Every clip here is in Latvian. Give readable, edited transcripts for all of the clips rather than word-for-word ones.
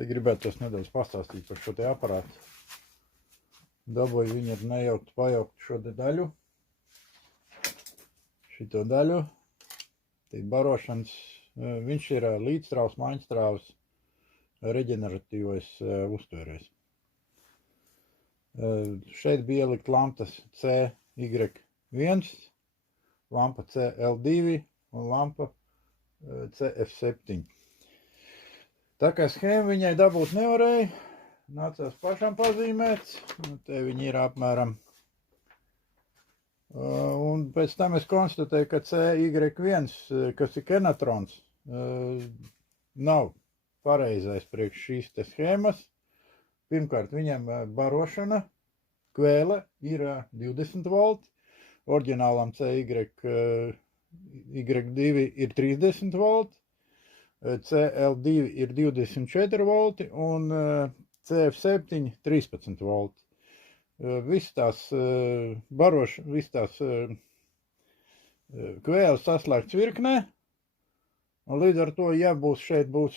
Te gribētu nedaudz pastāstīt par šo te aparātu. Dabūju viņu ar nejaukt pajaukt šo te daļu. Šito daļu. Tie barošanas. Viņš ir līdzstrāvs, maņstrāvs, reģeneratīvais uztvērējs. Šeit bija ielikt lampas CY1, lampa CL2 un lampa CF7. Tā kā schēmu viņai dabūt nevarēja, nācās pašam pazīmēt, te viņi ir apmēram. Un pēc tam es konstatēju, ka CY1, kas ir Kenatrons, nav pareizais priekš šīs te schēmas. Pirmkārt, viņam barošana, kvēle ir 20 volti, oriģinālam CY2 ir 30 volti, CL2 ir 24 volti un CF7 13 volti. Viss tās kvēles saslēgts virknē, un līdz ar to, ja šeit būs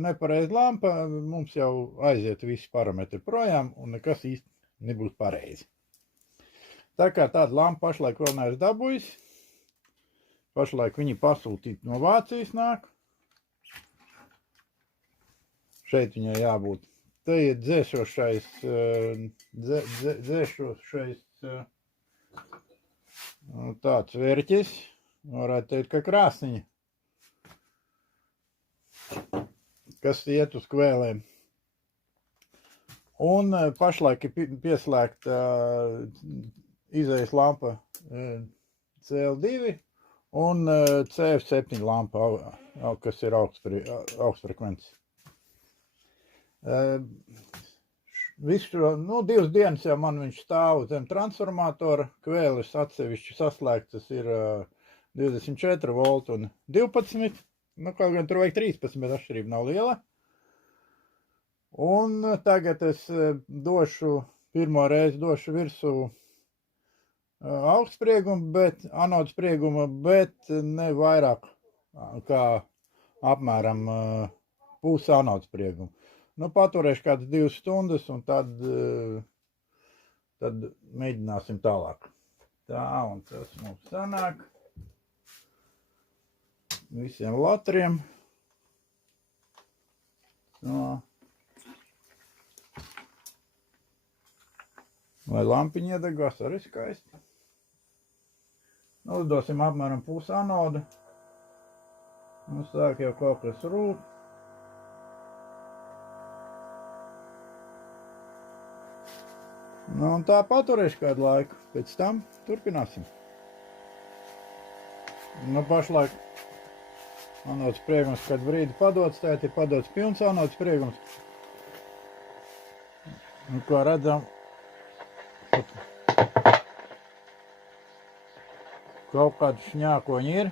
nepareiza lampa, mums jau aiziet visi parametri projām, un nekas īsti nebūs pareizi. Tā kā tāda lampa pašlaik vēl neesmu dabūjis, pašlaik viņi pasūtīti no Vācijas nāk. Šeit viņai jābūt. Te ir dzēšošais tāds vērķis, varētu teikt, ka krāsniņa, kas iet uz kvēlēm. Un pašlaik ir pieslēgta izejas lampa CL2 un CF7 lampa, kas ir augstfrekvences. Visu, 2 dienas jau man viņš stāv zem transformatora, kvēles atsevišķi saslēgtas ir 24 volti un 12, kaut gan tur vajag 13, bet atšķirība nav liela. Un tagad es pirmo reizi došu virsū augstsprieguma, anodsprieguma, bet ne vairāk kā apmēram pusi anodsprieguma. Paturēšu kādas 2 stundas un tad mēģināsim tālāk. Tā, un tas mums sanāk. Visiem latriem. Tā. Lai lampiņa iedegās, arī skaisti. Uzdosim apmēram pusi anoda. Mums sāk jau kaut kas rūt. Un tā paturēšu kādu laiku, pēc tam turpināsim. Pašlaik anods spriegums kādu brīdi padots, tēt ir padots pilns anods spriegums. Kā redzam, kaut kādu šņākoņi ir.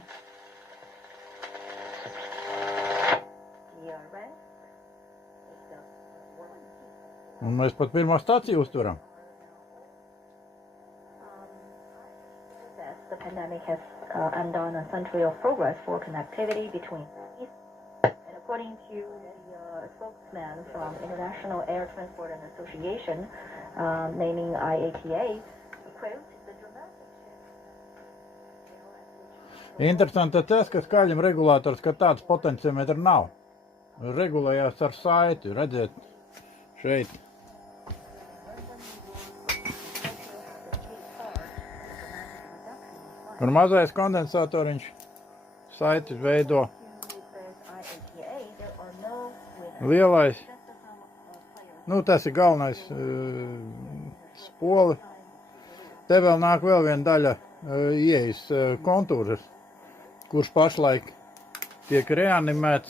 Un mēs pat pirmo staciju uzturam. The pandemic has undone a century of progress for connectivity between cities. And according to the spokesman from International Air Transport and Association, naming IATA, quote, the dramatic shift. Interesanti tas, ka skaļuma regulators, ka tāds potenciometrs nav. Regulējās ar saiti, redziet, šeit. Un mazais kondensatoriņš saiti veido. Lielais. Tas ir galvenais spoli. Te vēl nāk vēl viena daļa ieejas kontūras, kurš pašlaik tiek reanimēts.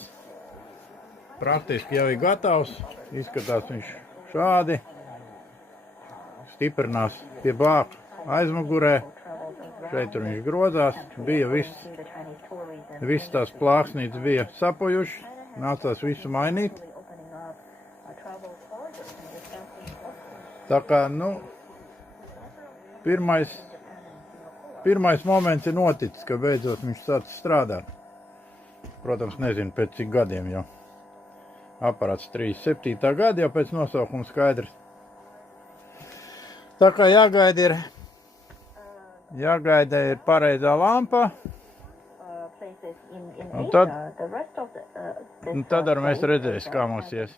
Praktiski jau ir gatavs. Izskatās viņš šādi. Stiprinās pie bāka aizmugurē. Šeit tur viņš grozās, bija viss tās plāksnītes bija sapojuši, nācās visu mainīt. Tā kā, pirmais moments ir noticis, ka beidzot viņš sācis strādāt. Protams, nezinu pēc cik gadiem jau. Aparāts 37. gada, jau pēc nosaukuma skaidrs. Tā kā jāgaida ir pareizā lampa, places in un Asia, the rest of the tad arī mēs redzēsim, kā mums ies.